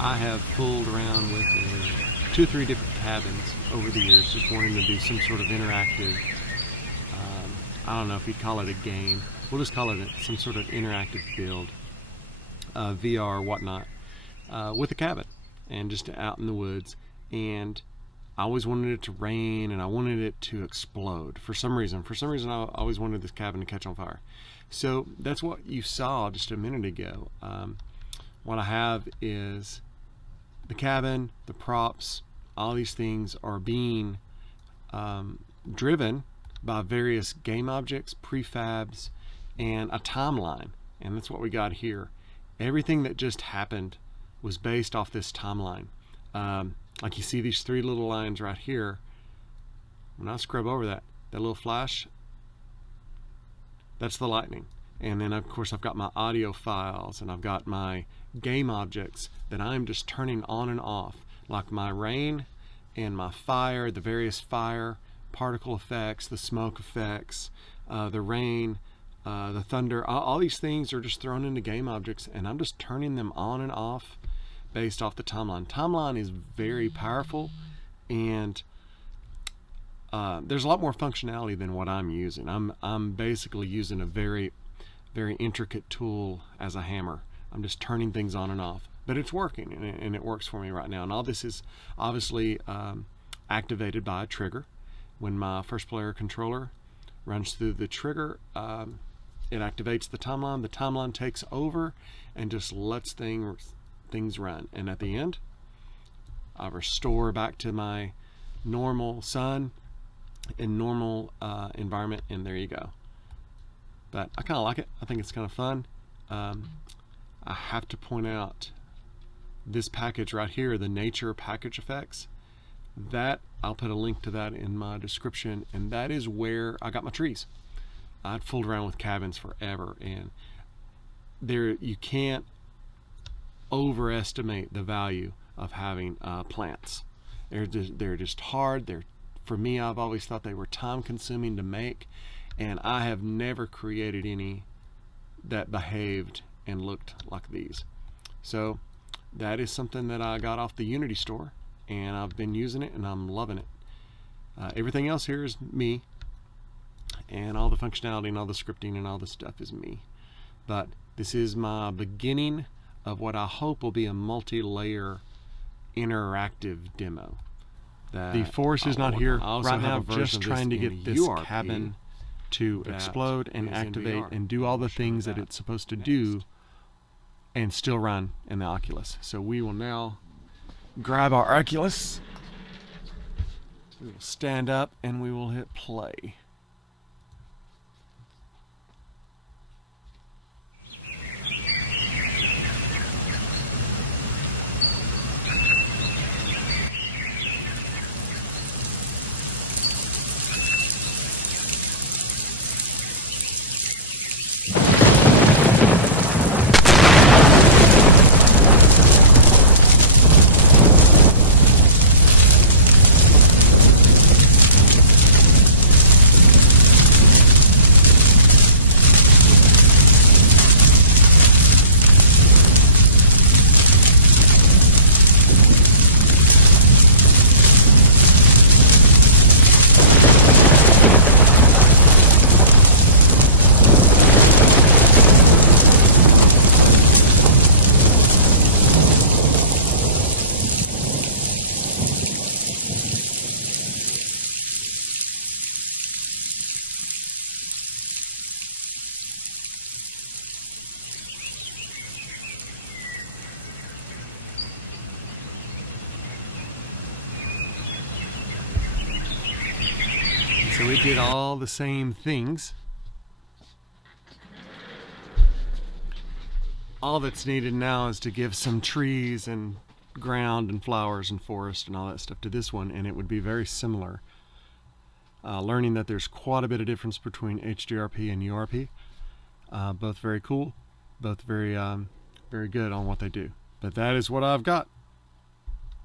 I have fooled around with two or three different cabins over the years, just wanting to do some sort of interactive, I don't know if you'd call it a game, we'll just call it some sort of interactive build, VR or whatnot, with a cabin and just out in the woods. And I always wanted it to rain and I wanted it to explode for some reason. I always wanted this cabin to catch on fire. So that's what you saw just a minute ago. What I have is the cabin, the props, all these things are being driven by various game objects, prefabs, and a timeline. And that's what we got here. Everything that just happened was based off this timeline. Like you see these three little lines right here. When I scrub over that little flash, that's the lightning. And then of course I've got my audio files and I've got my game objects that I'm just turning on and off, like my rain and my fire, the various fire particle effects, the smoke effects, the rain, the thunder, all these things are just thrown into game objects, and I'm just turning them on and off based off the timeline. Timeline is very powerful, and there's a lot more functionality than what I'm using. I'm basically using a very intricate tool as a hammer. I'm just turning things on and off, but it's working, and it works for me right now. And all this is obviously activated by a trigger. When my first player controller runs through the trigger, it activates the timeline. The timeline takes over and just lets things run. And at the end, I restore back to my normal sun and normal environment, and there you go. But I kind of like it. I think it's kind of fun. I have to point out this package right here, the nature package effects. That I'll put a link to that in my description, and that is where I got my trees. I'd fooled around with cabins forever, and you can't overestimate the value of having plants. They're just hard. For me, I've always thought they were time consuming to make, and I have never created any that behaved and looked like these. So that is something that I got off the Unity store, and I've been using it and I'm loving it. Everything else here is me, and all the functionality and all the scripting and all the stuff is me. But this is my beginning of what I hope will be a multi-layer interactive demo. The forest is not here right now, just trying to get this URP cabin to explode and activate and do all the things that it's supposed to do and still run in the Oculus. So we will now grab our Oculus, we will stand up, and we will hit play. So we did all the same things. All that's needed now is to give some trees and ground and flowers and forest and all that stuff to this one, and it would be very similar. Learning that there's quite a bit of difference between HDRP and URP. Both very cool, both very good on what they do. But that is what I've got.